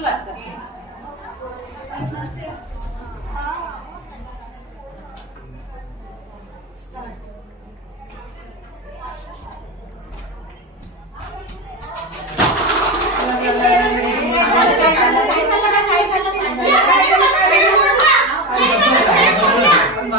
सांगितलं असेल हा. पण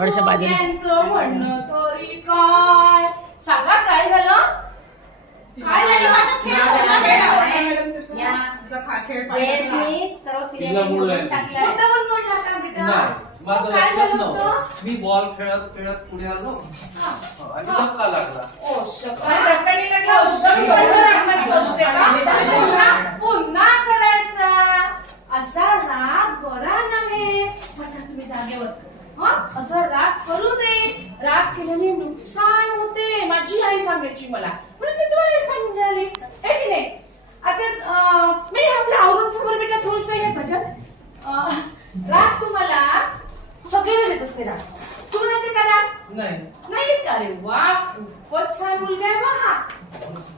थोडंसं बाजूला. फुग्यांचं म्हणणं तरी काय सांगा काय झालं काय झालं माझा खेळ या. जयश्री सर्व तिला मूळ आहे. टाकलाय मुद्दामून बोलला का बेटा नाही माझं काय लक्षच झालं नव्हतं होतं? मी बॉल खेळत खेळत पुढे आलो. हो, आणि धक्का लागला ओ, शपथ. ओ, शपथ. रागात पोचते का? पुन्हा पुन्हा करायचा असा राग बरा नव्हे बसा तुम्ही जागेवर हं? असा राग करू नये. राग केल्याने नुकसान होते. माझी आई सांगायची मला. म्हणून मी तुम्हाला हे सांगून राहिली है की नाही? आता मी आपलं आवरून खबर बेटा थोडस हे भजन राग तुम्हाला सगळ्यांना देत असते राग. तुम्हाला ते का राग? नाही. नाही का? रे वा खूपच छान मुलगा आहे बा हा.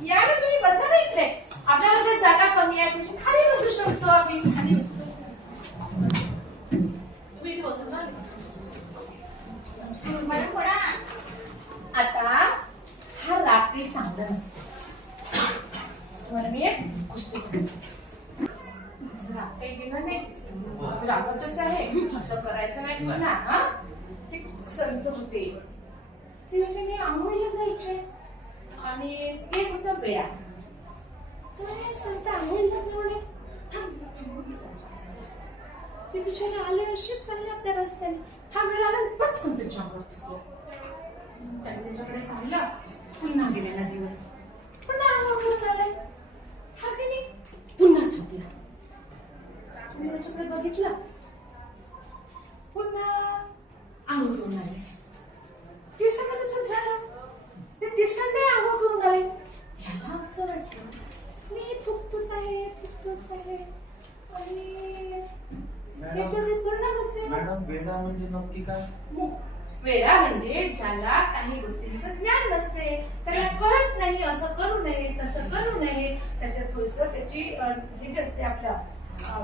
या ना तुम्ही बसा ना इथे. आपल्यामध्ये जागा कमी आहे तशी खाली बसू शकतो आम्ही खाली बसू शकतो. तुम्ही इथे बसा ना. मॅडम पडा आता हा रात्री चांगला नसतो तुम्हाला मी एक गोष्ट सांगते जर राग काही गेलं नाही रागतच आहे. असं करायचं नाही. पुन्हा हा? ते संत होते. ते त्यांनी आंघोळीला जायचे. आणि एक होतं तर हे संत आंघोळीला. ते बिचारे आले असे चालले आपल्या रस्त्याने. हा वेळ आला आणि पचकन त्याच्या अंगावर. त्याने त्याच्याकडे पाहिलं. पुन्हा गेले नदीवर पुन्हा अंगावर आले हा की नाही पुन्हा थुकला तुम्ही बघितलं पुन्हा आंघोळ करून आले. तिसरं कसं झालं. ते तिसऱ्यांदा आंघोळ करून आले? ह्याला असं वाटलं मी थुकतोच आहे थुकतोच आहे. आणि त्याच्यावर वेडा म्हणजे नक्की काय. वेडा म्हणजे ज्याला काही गोष्टींचं ज्ञान नसते त्याला कळत नाही असं करू नये तसं करू नये त्याच्यात थोडस त्याची हे जे असते आपल्या अं,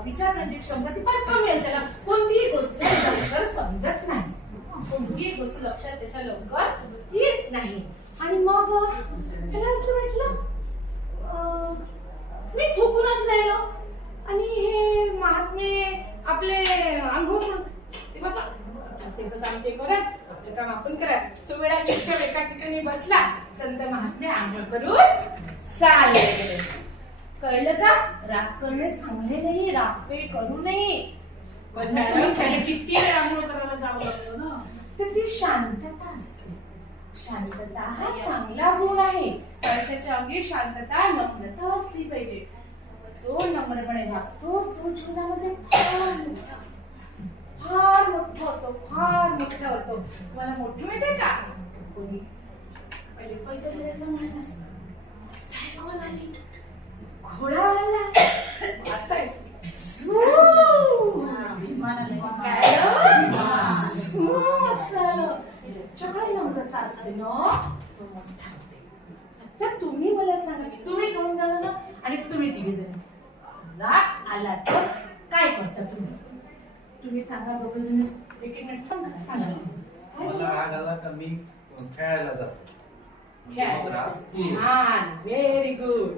विचार करण्याची क्षमता ती फार कमी असते त्याला. कोणतीही गोष्ट लवकर समजत नाही. कोणतीही गोष्ट लक्षात त्याच्या लवकर येत नाही. आणि मग त्याला असं म्हटलं मी ठोकूनच राहिलो. आणि हे महात्मे आपले आंघोळ ते बाबा त्याचं काम ते करा आपलं काम आपण करा. तो वेळा एका ठिकाणी बसला संत महात्मे आंघोळ करून चालेल. कळलं का? राग करणे चांगले नाही राग काही करू नये. पण मॅडम किती वेळ आंघोळ करायला जावं लागलं ना? तर ती शांतता असते. शांतता हा चांगला गुण आहे. माणसाच्या अंगी शांतता नम्रता असली पाहिजे. जो नम्रपणे वागतो तो जीवनामध्ये फार मोठा फार मोठा होतो फार मोठा होतो. मला मोठी माहितीये का? कोणी? पहिले पहिले असं म्हणायला सायकल आली घोडा आला आता झू. काय हो? झू असं. ज्याच्याकडे नम्रता असते ना तो मोठा होते आता तुम्ही मला सांगा की तुम्ही दोन जण ना आणि तुम्ही तिघे जण. राग आला तर काय करता तुम्ही? तुम्ही सांगा दोघ जण. ना, सांगा काय मला झालं? राग आला का मी खेळायला जातो. छान. व्हेरी गुड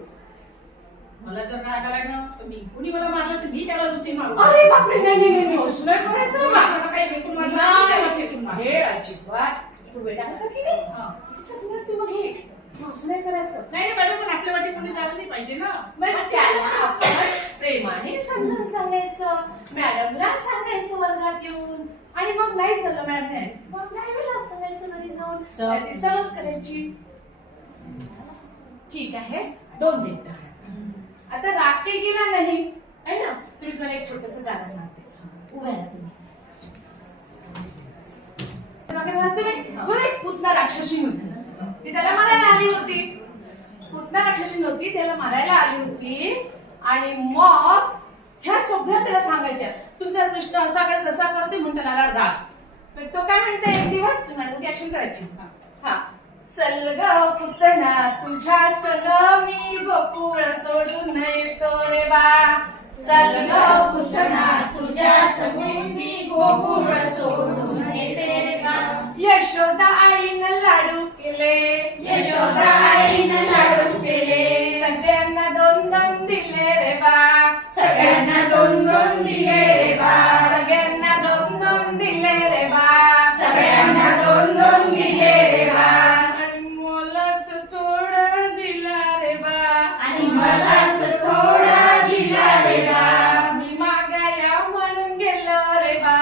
मला जर राग आला ना तर मी कुणी मला मारलं तर मी त्याला दुती मारू. अरे बापरे नाही नाही नाही असं नाही करायचं. काही. हे अजिबात तू हा. तू हे. तू करायचं. नाही नाही मॅडम पण आपल्या वाटी कोणी झालं नाही पाहिजे ना. मग त्याला आपण प्रेमाने समजून सांगायचं. मॅडमला सांगायचं वर्गात येऊन. आणि मग नाही झालं मॅडम नाही मग मॅडमला सांगायचं घरी जाऊन. त्याची समज करायची. ठीक आहे. दोन मिनिटं आता राग काही गेला नाही. आहे ना? तुम्ही तुम्हाला एक छोटस गाणं सांगते. उभ्या तुम्ही. मागे बघा तुम्ही? बरं, एक पुतना राक्षसी होती. ती त्याला मारायला आली होती. पुतना राक्षसी नव्हती त्याला मारायला आली होती. आणि मग ह्या सगळ्या त्याला सांगायच्या तुमचा कृष्ण असा कडे तसा करते म्हणून त्याला राग तर तो काय म्हणते एक दिवस तुम्हाला ऍक्शन करायची. हा. चल ग पुतना तुझ्या सग मी गोकुळ सोडून येतो रे बा. चल ग पुतना तुझ्या सग मी गोकुळ सोडून म्हणून गेलो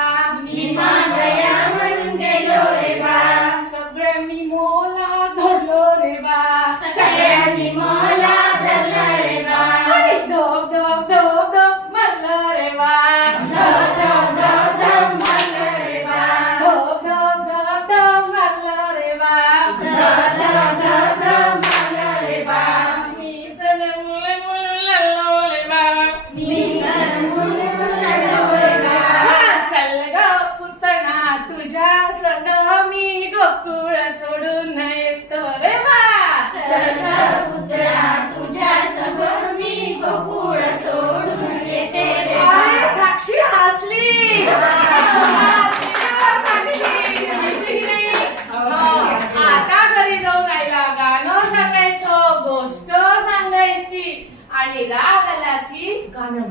आणि राग आला की गाणं.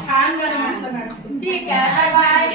छान गाणं म्हटलं मॅडम ठीक आहे बाय बाय